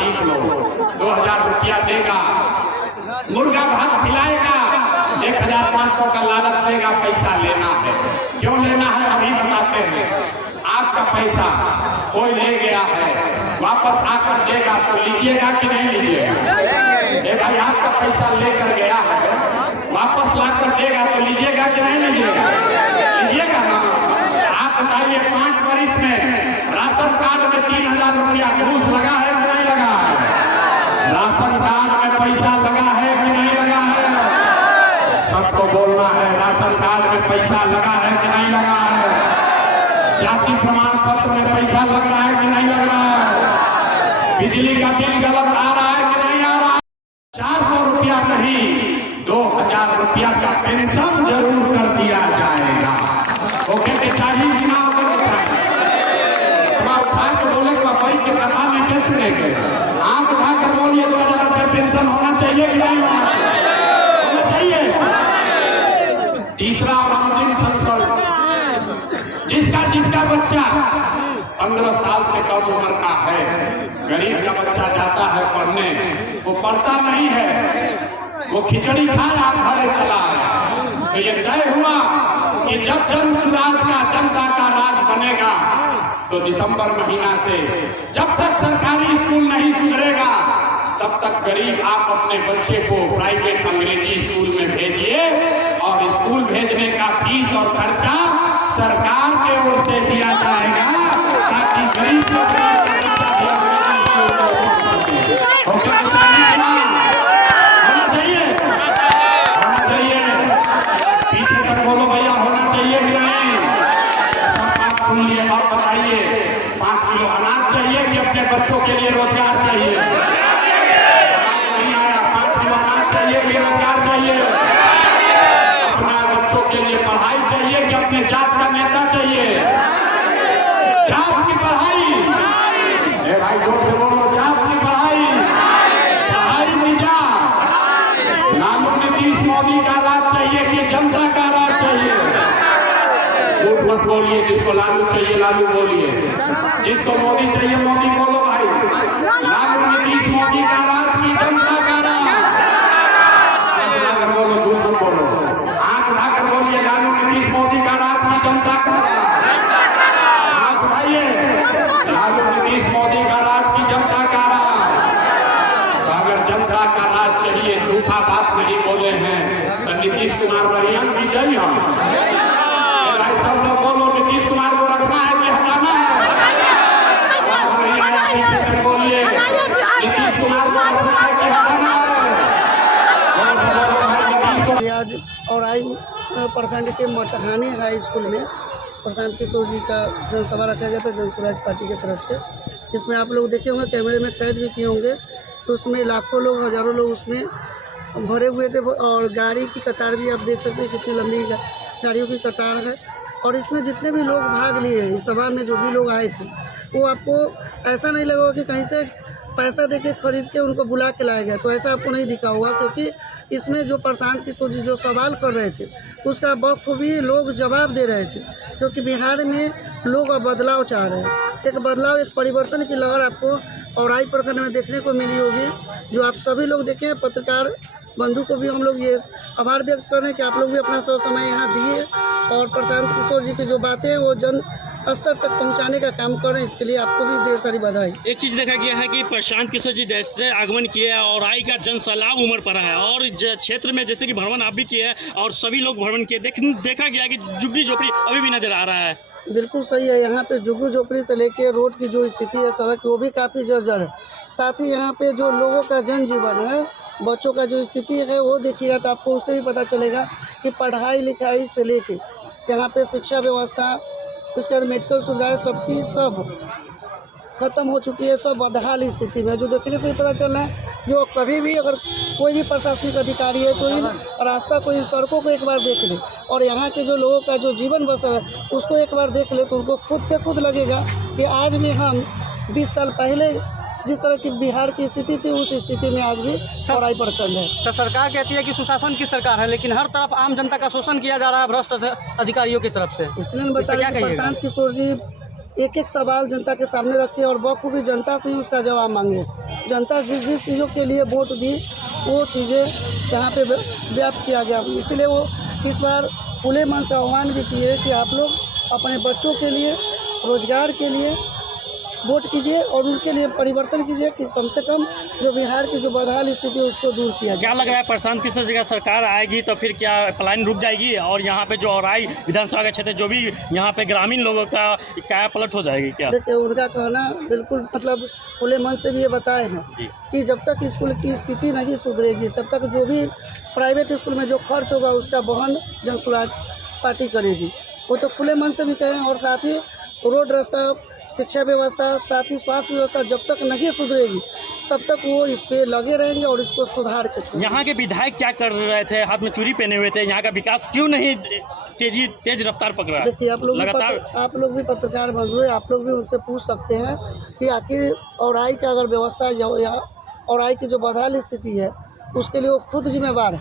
सीख लो। 2000 रुपया देगा, मुर्गा भात खिलाएगा, 1500 का लालच देगा, पैसा लेना है। क्यों लेना है अभी बताते हैं। आपका पैसा कोई ले गया है, वापस आकर देगा तो लीजिएगा कि नहीं लीजिएगा? भाई आपका पैसा लेकर गया है, वापस लाकर देगा तो लीजिएगा कि नहीं लीजिएगा? लीजिएगा ना। आप बताइए 5 वर्ष में राशन कार्ड में 3000 रुपया घूस लगा है कि नहीं लगा है? राशन कार्ड में पैसा लगा है कि नहीं लगा है? सबको बोलना है, राशन कार्ड में पैसा लगा है कि नहीं लगा है? जाति प्रमाण पत्र में पैसा लग रहा है कि नहीं लग रहा है? बिजली का बिल गलत आ रहा है कि नहीं आ रहा है? 400 रुपया नहीं, 2000 रुपया का पेंशन जरूर कर दिया जाएगा। ओके के चाहिए बिना उठा के बोले भाई के कथा में क्या सुनेंगे? आंख उठा कर बोलिए 2000 रुपया पेंशन होना चाहिए कि नहीं होना चाहिए? तीसरा और अंतिम संकल्प, जिसका बच्चा 15 साल से कम उम्र का है, गरीब का बच्चा जाता है पढ़ने, वो पढ़ता नहीं है, वो खिचड़ी खाया घरे चला आया, तो ये तय हुआ कि जब जन सुराज का जनता का राज बनेगा तो दिसंबर महीना से जब तक सरकारी स्कूल नहीं सुधरेगा तब तक गरीब आप अपने बच्चे को प्राइवेट अंग्रेजी स्कूल में भेजिए, और स्कूल भेजने का फीस और खर्चा सरकार के ओर से दिया जाएगा, ताकि गरीब को होना चाहिए। पीछे तक बोलो भैया, होना चाहिए कि नहीं? सब बात सुन लिए। अब बताइए 5 किलो अनाज चाहिए कि अपने बच्चों के लिए रोजगार चाहिए? नहीं आया। 5 किलो अनाज चाहिए कि रोजगार चाहिए? अपना बच्चों के लिए पढ़ाई चाहिए कि अपने जात का नेता चाहिए? जात की पढ़ाई, भाई जोर से बोलो, जात की पढ़ाई, पढ़ाई में जा। लालू नीतीश मोदी का राज चाहिए कि जनता का राज चाहिए? झूठ मत बोलिए। जिसको लालू चाहिए लालू बोलिए, जिसको मोदी चाहिए मोदी बोलो भाई। लालू नीतीश मोदी का राज की जनता का राज? आंख बोलो, झूठ मत बोलो। आंख उठाकर बोलिए, लालू नीतीश मोदी का राज की जनता का राज? आंख उठाइए, लालू नीतीश मोदी का राज की जनता का राज? तो अगर जनता का राज चाहिए, झूठा बात नहीं बोले हैं, तो नीतीश कुमार बढ़िया विजय हम सब लोग बोलो, नीतीश कुमार को रखना है कि हटाना है? बोलिए, नीतीश कुमार को रखना है कि हटाना है? आज औराई प्रखंड के मटहानी हाई स्कूल में प्रशांत किशोर जी का जनसभा रखा गया था जन स्वराज पार्टी की तरफ से, जिसमें आप लोग देखे होंगे, कैमरे में कैद भी किए होंगे। तो उसमें लाखों लोग, हजारों लोग उसमें भरे हुए थे, और गाड़ी की कतार भी आप देख सकते हैं कितनी लंबी गाड़ियों की कतार है। और इसमें जितने भी लोग भाग लिए इस सभा में, जो भी लोग आए थे, वो आपको ऐसा नहीं लगा कि कहीं से पैसा देके खरीद के उनको बुला के लाया गया, तो ऐसा आपको नहीं दिखा हुआ। क्योंकि इसमें जो प्रशांत किशोर जी जो सवाल कर रहे थे उसका बखूबी लोग जवाब दे रहे थे, क्योंकि बिहार में लोग अब बदलाव चाह रहे हैं। एक बदलाव, एक परिवर्तन की लहर आपको औराई प्रखंड में देखने को मिली होगी, जो आप सभी लोग देखें। पत्रकार बंधु को भी हम लोग ये आभार व्यक्त कर रहे हैं कि आप लोग भी अपना समय यहाँ दिए, और प्रशांत किशोर जी की जो बातें हैं वो जन स्तर तक पहुंचाने का काम कर रहे हैं। इसके लिए आपको भी ढेर सारी बधाई। एक चीज़ देखा गया है कि प्रशांत किशोर जी देश से आगमन किए और आई का जन सैलाब उमड़ पड़ा है, और क्षेत्र में जैसे कि भ्रमण आप भी किए हैं और सभी लोग भ्रमण किए, देखा गया कि झुग्गी झोपड़ी अभी भी नजर आ रहा है। बिल्कुल सही है। यहाँ पे झुग्गी झोपड़ी से लेके रोड की जो स्थिति है, सड़क वो भी काफ़ी जर्जर है। साथ ही यहाँ पे जो लोगों का जनजीवन है, बच्चों का जो स्थिति है वो देखिएगा तो आपको उससे भी पता चलेगा कि पढ़ाई लिखाई से लेके यहाँ पे शिक्षा व्यवस्था, उसके बाद मेडिकल सुविधाएं सबकी सब खत्म हो चुकी है, सब बदहाल स्थिति में। जो देखने से भी पता चल रहा है, जो कभी भी अगर कोई भी प्रशासनिक अधिकारी है तो इन रास्ता को, इन सड़कों को एक बार देख ले, और यहाँ के जो लोगों का जो जीवन बसर है उसको एक बार देख ले, तो उनको खुद पे खुद लगेगा कि आज भी हम 20 साल पहले जिस तरह की बिहार की स्थिति थी उस स्थिति में आज भी औराई प्रखंड है। सर, सरकार कहती है कि सुशासन की सरकार है, लेकिन हर तरफ आम जनता का शोषण किया जा रहा है भ्रष्ट अधिकारियों की तरफ से। इसलिए मैं बता रहा हूं प्रशांत किशोर जी एक एक सवाल जनता के सामने रखे और बखूबी जनता से ही उसका जवाब मांगे। जनता जिस जिस चीज़ों के लिए वोट दी वो चीज़ें यहाँ पे व्याप्त किया गया। इसीलिए वो इस बार खुले मन से आह्वान भी किए कि आप लोग अपने बच्चों के लिए, रोजगार के लिए वोट कीजिए और उनके लिए परिवर्तन कीजिए कि कम से कम जो बिहार की जो बदहाल स्थिति है उसको दूर किया जाए। क्या लग रहा है प्रशांत किशोर जी का सरकार आएगी तो फिर क्या पलायन रुक जाएगी और यहाँ पे जो औराई विधानसभा का क्षेत्र जो भी यहाँ पे ग्रामीण लोगों का काया पलट हो जाएगी क्या? देखिए उनका कहना बिल्कुल मतलब खुले मन से भी ये बताए हैं कि जब तक स्कूल की स्थिति नहीं सुधरेगी तब तक जो भी प्राइवेट स्कूल में जो खर्च होगा उसका वहन जन स्वराज पार्टी करेगी। वो तो खुले मन से भी कहें। और साथ ही रोड रास्ता, शिक्षा व्यवस्था, साथ ही स्वास्थ्य व्यवस्था जब तक नहीं सुधरेगी तब तक वो इस पे लगे रहेंगे और इसको सुधार के छोड़ेंगे। यहाँ के विधायक क्या कर रहे थे? हाथ में चूड़ी पहने हुए थे। यहाँ का विकास क्यों नहीं तेज रफ्तार पकड़ा? देखिए आप लोग भी पत्रकार बंधु हैं, आप लोग भी उनसे पूछ सकते हैं कि आखिर औराई का अगर व्यवस्था या औराई की जो बदहाल स्थिति है उसके लिए वो खुद जिम्मेवार है।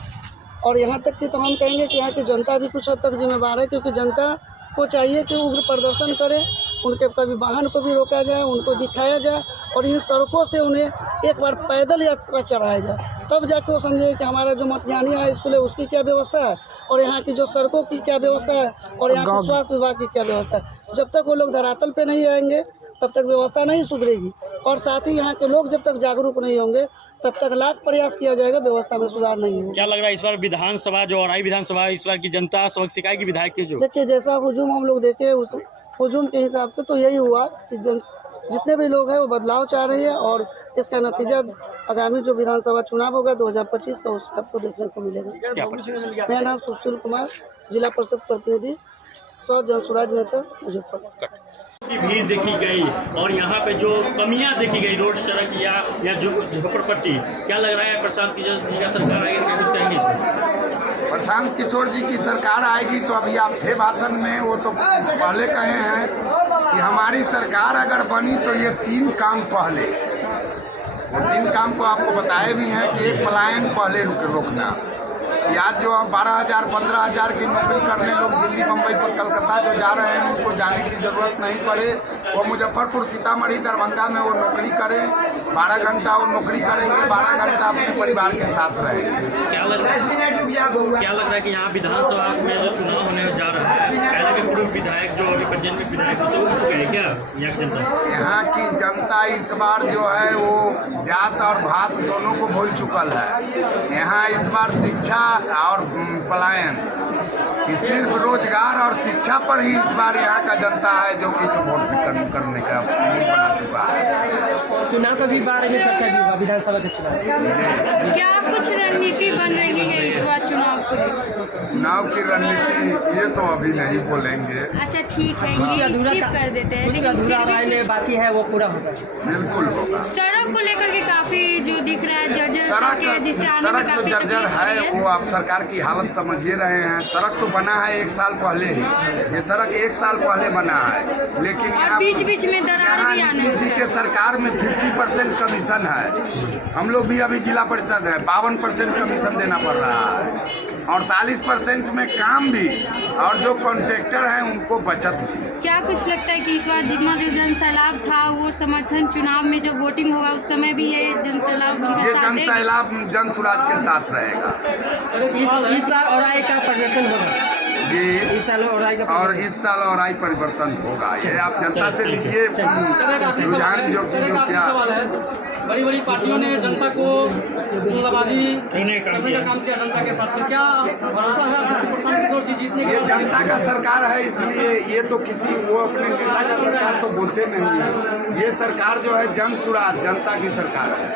और यहाँ तक कि तो हम कहेंगे कि यहाँ की जनता भी कुछ हद तक जिम्मेवार है, क्योंकि जनता को चाहिए कि उग्र प्रदर्शन करे, उनके कभी वाहन को भी रोका जाए, उनको दिखाया जाए और इन सड़कों से उन्हें एक बार पैदल यात्रा कराया जाए। तब जाके वो समझे कि हमारा जो मटियानी हाई स्कूल है उसकी क्या व्यवस्था है और यहाँ की जो सड़कों की क्या व्यवस्था है और यहाँ की स्वास्थ्य विभाग की क्या व्यवस्था है। जब तक वो लोग धरातल पे नहीं आएंगे तब तक व्यवस्था नहीं सुधरेगी। और साथ ही यहाँ के लोग जब तक जागरूक नहीं होंगे तब तक लाख प्रयास किया जाएगा, व्यवस्था में सुधार नहीं होगा। क्या लग रहा है इस बार विधानसभा जो औराई विधानसभा इस बार की जनता सबक सिखाएगी विधायक के? जो देखिए जैसा हुजूम हम लोग देखे उस हुजूम के हिसाब से तो यही हुआ कि जितने भी लोग हैं वो बदलाव चाह रहे हैं और इसका नतीजा आगामी जो विधानसभा चुनाव होगा 2025 का उसका आपको देखने को मिलेगा। मेरा नाम सुशील कुमार, जिला परिषद प्रतिनिधि, सौ जन स्वराज नेता मुजफ्फरपुर। की भीड़ देखी गई और यहाँ पे जो कमियां देखी गई रोड, सड़क या झोपड़पट्टी, क्या लग रहा है प्रशांत किशोर जी का सरकार आएगी क्या कुछ कहेंगे इसमें? प्रशांत किशोर जी की सरकार आएगी तो अभी आप थे भाषण में, वो तो पहले कहे हैं कि हमारी सरकार अगर बनी तो ये 3 काम पहले, वो 3 काम को आपको बताए भी हैं कि एक पलायन पहले रोकना। आज जो हम 12,000 15,000 की नौकरी करने लोग दिल्ली, मुंबई पर कलकत्ता जो जा रहे हैं उनको जाने की ज़रूरत नहीं पड़े। वो मुजफ्फरपुर, सीतामढ़ी, दरभंगा में वो नौकरी करें, 12 घंटा वो नौकरी करेंगे, 12 घंटा अपने परिवार के साथ रहेंगे। क्या लग रहा है कि यहाँ विधानसभा में जो चुनाव होने जा रहा है, पहले के पूर्व विधायक जो रिप्रेजेंटेटिव विधायक उठ चुके हैं क्या यहाँ की जनता इस बार जो है वो जात और भात दोनों को भूल चुकल है। यहाँ इस बार शिक्षा और पलायन, सिर्फ रोजगार और शिक्षा पर ही इस बार यहाँ का जनता है जो कि जो वोट करने का मूड बना चुका है। चुनाव का भी बारे में चर्चा भी हुआ, विधानसभा के चुनाव क्या कुछ रणनीति बन रही है इस बार चुनाव को? चुनाव की रणनीति ये तो अभी नहीं बोलेंगे। अच्छा ठीक है, ये स्किप कर देते हैं। लेकिन अधूरा राय बाकी है वो पूरा होगा, बिल्कुल होगा। सड़क को लेकर के काफी जो दिख रहा है जर्जर सड़क जो जर्जर है वो आप सरकार की हालत समझिए रहे हैं। सड़क तो बना है 1 साल पहले ही, ये सड़क 1 साल पहले बना है, लेकिन यहाँ बीच में दरार भी आने जी के सरकार में 50% कमीशन है। हम लोग भी अभी जिला परिषद है, 52% कमीशन देना पड़ रहा है, 48% में काम भी, और जो कॉन्ट्रैक्टर हैं उनको बचत भी। क्या कुछ लगता है कि इस बार जितना जो जन सैलाब था वो समर्थन चुनाव में जब वोटिंग होगा उस समय भी ये जन सैलाब ये जन सैलाब जन स्वराज के साथ रहेगा? इस बार औराई का परिवर्तन होगा जी, इस साल औराई का, और इस साल औराई परिवर्तन होगा। ये आप जनता से लीजिए रुझान जो क्या बड़ी बड़ी पार्टियों ने जनता को गुंडाबाजी करने का काम किया जनता के साथ में, क्या भरोसा है आपको प्रशांत किशोर जी जीतने के? ये जनता का सरकार है, इसलिए ये तो किसी वो अपने नेता का सरकार तो बोलते नहीं है। ये सरकार जो है जन स्वराज जनता की सरकार है।